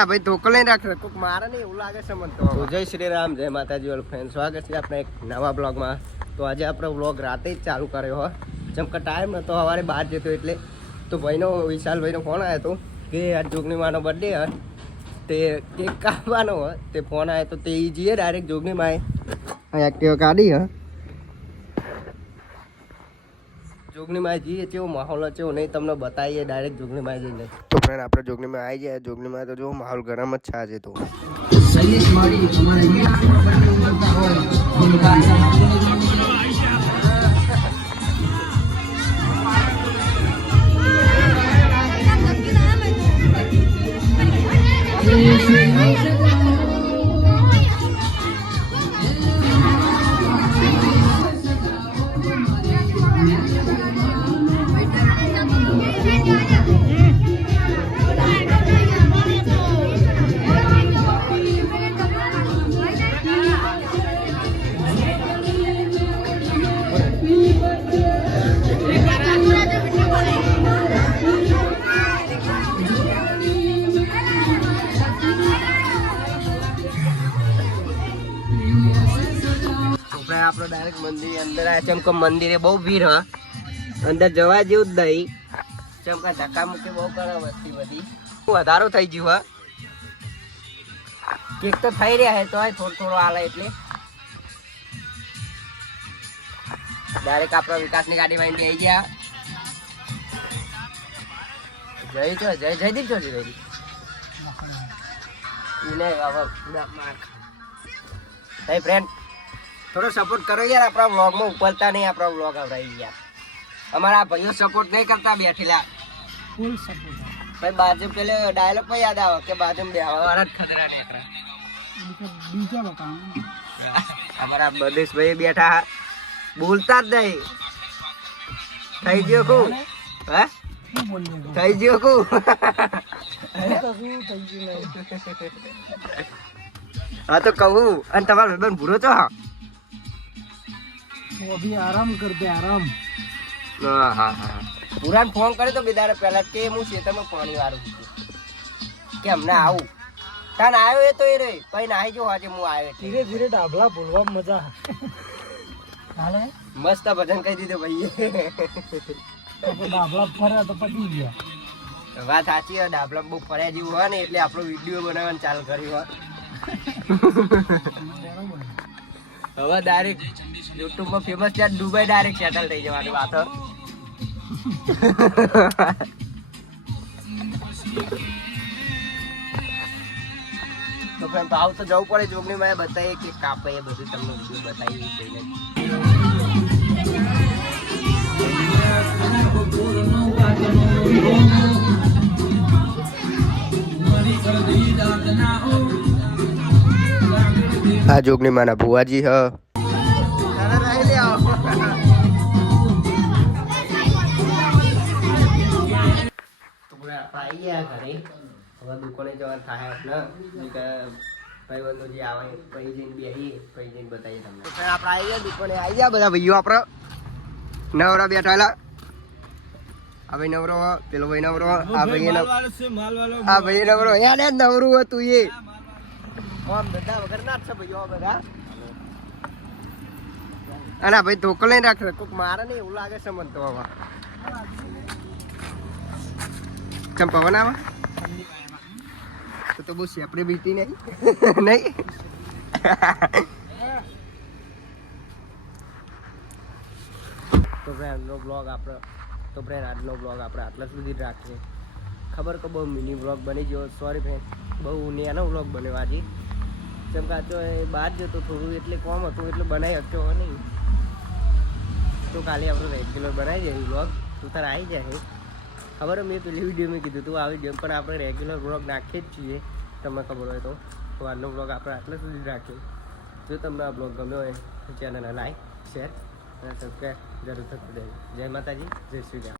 અરે ભાઈ ધોકો લઈને રાખ કોક મારે નહીં એવું લાગે છે મને તો જય શ્રી રામ જય માતાજી ઓલ ફ્રેન્ડ સ્વાગત છે આપણે એક નવા બ્લોગમાં. તો આજે આપણો બ્લોગ રાતે જ ચાલુ કર્યો હો જેમ કે ટાઈમ નતો સવારે બહાર જતો એટલે તો ભાઈનો વિશાલભાઈનો ફોન આવ્યો હતો કે આજ જોગણીમાનો બર્થડે હે તે કેક કાપવાનો હોય તે ફોન આવ્યો તો તે જઈએ ડાયરેક્ટ જોગણીમાએ એક્ટિવા કાઢી હે જોગણીમાં જઈએ કેવો માહોલ કેવો નહીં તમને બતાવીએ ડાયરેક્ટ જોગણીમાં જઈને. તો ફ્રેન્ડ આપણે જોગણીમાં આવી જાય. જોગણીમાં તો જો માહોલ ગરમ જ છે આજે તો. આપણે ડાયરેક્ટ મંદિર અંદર આવ્યા ચમકા મંદિરે બહુ ભીડ હ અંદર જવા જેવું જ નહીં ચમકા ધક્કા મૂકી બહુ કરે વસ્તી બધી વધારો થઈ ગયું હ કેક તો થઈ રહ્યા હે તો થોડો હાલે એટલે ડાયરેક્ટ આપણા વિકાસની ગાડીમાં આવી ગયા. જયદીપ છો ફ્રેન્ડ થોડો સપોર્ટ કરો યાર. આપણા વ્લોગમાં ઉપલતા નહીં. આપણા વ્લોગ આવડાવી યાર. અમારા ભાઈઓ સપોર્ટ નહીં કરતા બેઠેલા ફૂલ સપોર્ટ. ભાઈ બાજુ પેલે ડાયલોગ પણ યાદ આવે કે બાજુ બેહવાવાળા જ ખતરા નીકળે બીજા લોકો. અમારા બદેશભાઈ બેઠા બોલતા જ નહીં. થઈ ગયો કુ હે થઈ ગયો કુ હા તો કહું. અને તમારો ભાઈબંધ ભૂરો છો અભી આરામ કરતે આરામ. હા હા હા પુરાણ ફોન કર્યો તો બેદારે પહેલા કે હું ખેતરમાં પાણી વાળું કે હમણાં આવું તાન આવ્યો એ તો એ રે કઈ નાહી જો આજે હું આવ્યો ધીરે ધીરે ડાબલા બોલવા મજા હાલે મસ્ત ભજન કહી દીધું ભાઈ. ડાબલા ફર્યા તો પતી ગયા. વાત સાચી હોય ડાબલા બહુ ફર્યા જેવું હોય ને એટલે આપણો વિડીયો બનાવવાનું ચાલુ કર્યું હોય. હવે ડાયરેક્ટ યુટ્યુબમાં ફેમસ ત્યાં દુબઈ ડાયરેક્ટ સેટલ થઈ જવાની વાત. તો ફ્રેન્ડ ભાવ તો જવું પડે જોગણીમાં બતાવીએ કે કાપે એ બધું તમને વિડીયો બતાવી જઈને. આ જોગણીમાંના ભુવાજી હ આવી ગયા ઘરે. હવે દુકાને જવાનું થાય ને ભાઈબંધો જે આવે પછી જઈને બેસી પછી જઈને બતાવીએ તમને. આપણે આવી ગયા દુકાને આવી ગયા બધા ભાઈઓ આપણે નવરા બેઠેલા. આ ભાઈ નવરો પેલો ભાઈ નવરો આ ભાઈ નવરો યાર નવરું હતું એ આમ બધા વગર ના છે ભાઈઓ બધા. અને ભાઈ ધોકો લઈને રાખ કોક મારે નહીં એવું લાગે છે મને તો. હવે ચમ પવન આવે તો બહુ સેપડી બીતી નહીં નહીં. તો ફ્રેન્ડ આજનો બ્લોગ આપણે આટલા સુધી જ રાખીએ. ખબર કે બહુ મિની બ્લોગ બની ગયો. સોરી ફ્રેન્ડ બહુ નાનો બ્લોગ બન્યો આજે. જેમ કાચો એ બહાર જતો થોડું એટલે કોમ હતું એટલે બનાવી શક્યો નહીં. તો કાલે આપણે રેગ્યુલર બનાવી દઈએ બ્લોગ. તું તારે આવી જાય ખબર મેં પેલી વિડીયોમાં કીધું તું આવી ગયો પણ આપણે રેગ્યુલર બ્લોગ નાખીએ જ છીએ તમને ખબર હોય તો. આજનો બ્લોગ આપણે આટલા સુધી જ રાખીએ. જો તમને આ બ્લોગ ગમ્યો હોય તો ચેનલને લાઈક શેર અને સબસ્ક્રાઈબ જરૂર થતું રહેજો. જય માતાજી જય શ્રી રામ.